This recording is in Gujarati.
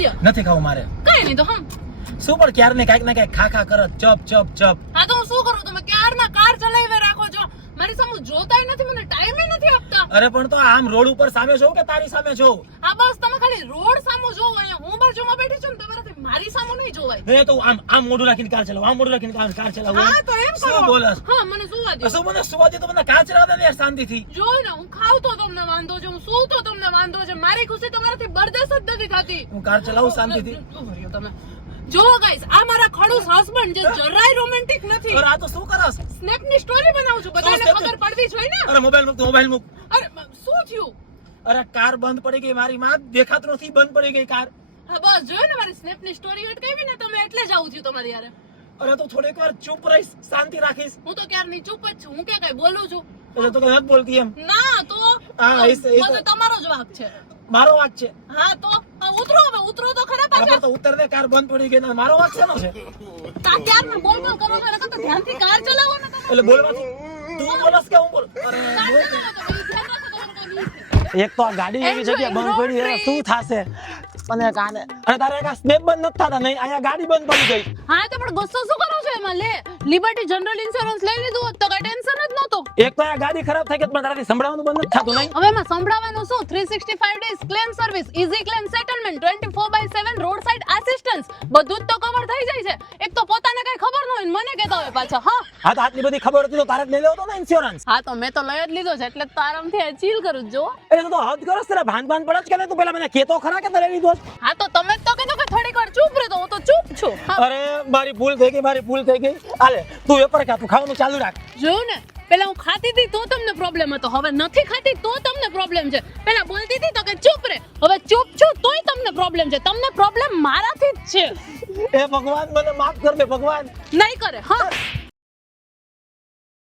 લ્યો નથી ખાવું મારે. કઈ નહીં તો હમ શું પણ ક્યારે ને કાંઈક ને કાંઈક ખા કરત ચપ ચપ ચપ. હા તો હું શું કરું? તમે ક્યારના કાર ચલાવી રાખો છો, મારી સામે જોતાય નથી, મને ટાઈમે નથી આપતા. અરે પણ તો આમ રોડ ઉપર સામે જોઉં કે તારી સામે જોઉં? હા બસ તમે ખાલી રોડ સામે જોવો, અહીંયા હું બાજુમાં બેઠી છું ને તમારાથી મારી સામે નહીં જોવાય. હે તો આમ મોઢું રાખીને કાર ચલાવ, આમ મોઢું રાખીને કાર ચલાવ. હા તો એમ શું કરો. બોલસ? હા મને સુવા દો. શું મને સુવા દે તો મને કાર ચલાવ દે ને યાર શાંતિથી. જોઈ ને હું ખાવ તો તમને વાંધો છે, હું સૂવ તો તમને વાંધો છે, મારી ખુશી તમારાથી બરદાસ્ત જ નથી થતી. હું કાર ચલાવું શાંતિથી. ઉભો રહ્યો તમે. જો ગાઈસ આ મારા ખડૂસ હસબન્ડ જે જરાય રોમેન્ટિક નથી. અરે આ તો શું કરસ? સ્નેપ ની સ્ટોરી બનાવું છું, બધાને snap ખબર પડવી જોઈએ ને. અરે મોબાઈલ મૂક. અરે શું થયું? અરે કાર બંધ પડી ગઈ મારી માં, દેખાતું નથી, બંધ પડી ગઈ કાર. હા બસ જોયો ને મારી સ્નેપ ની સ્ટોરી અટકાવી ને તમે, એટલે જ આવું થયું તમારી યારે. અરે તો થોડીક વાર ચૂપ રહીશ, શાંતિ રાખીશ. હું તો ક્યારની ચૂપ જ છું, હું કે કઈ બોલું છું? એટલે તો કઈ નથી બોલતી એમ. ના તો હા, બધું તમારો જ વાંક છે. મારો વાંક છે? હા તો ઉતરો, હવે ઉતરો તો ખરા આપણે પાછા. તો ઉતરને કાર બંધ પડી ગઈ ને મારો વાંક શેનો છે? ક્યારના બોલ કરો છો, એટલે તો ધ્યાનથી કાર ચલાવો ને તમે. એટલે બોલવાથી તું બોલસ કે હું બોલ? અરે કાર ચલાવો તો પછી ધ્યાન રાખો તમારું કોઈ નહીં થાય. એક તો આ ગાડી એવી જગ્યાએ બંધ પડી છે, શું થાશે? અને કાને અને તારે એક સ્નેપ બંધ નથી થતા નહીં, અહીંયા ગાડી બંધ પડી ગઈ. હા તો પણ ગુસ્સો શું કરો છો એમાં? લે લિબર્ટી જનરલ ઇન્સ્યોરન્સ લઈ લીધું હોત તો કઈ ટેન્શન જ નહોતું. એક તો આ ગાડી ખરાબ થઈ ગઈ પણ તારાથી સંભળાવવાનું બંધ નથી થતું નહીં. હવે એમાં સંભળાવવાનું શું? 365 days claim service, easy claim settlement, 24/7 road side assistance, બધું જ તો કવર થઈ જાય છે. એક તો પોતાને કઈ ખબર ન હોય ને મને કહેતા હોય પાછા. હા તો આટલી બધી ખબર હતી તો તારે જ લઈ લેવો તો ને ઇન્સ્યોરન્સ. હા તો મેં તો લઈ જ લીધો છે, એટલે તો આરામથી ચીલ કરું જો. એટલે તો હદ કરો તારા ભાન પડે જ કે તું પેલા મને કેતો ખરા કે તારે લીધો છે? હા તો તમે જ તો કીધું કે થોડીક વાર ચૂપ રહે, તો હું તો ચૂપ છું. હા અરે મારી ભૂલ થઈ ગઈ. હાલે તું વેપાર ખા, તું ખાવાનું ચાલુ રાખ. જોયું ને, પેલા હું ખાતી હતી તો તમને પ્રોબ્લેમ હતો, હવે નથી ખાતી તો તમને પ્રોબ્લેમ છે. પેલા બોલતી હતી તો કે ચૂપ રહે, હવે ચૂપ છું તોય તમને પ્રોબ્લેમ છે. તમને પ્રોબ્લેમ મારાથી જ છે. એ ભગવાન મને માફ કર દે ભગવાન. નહીં કરે. હા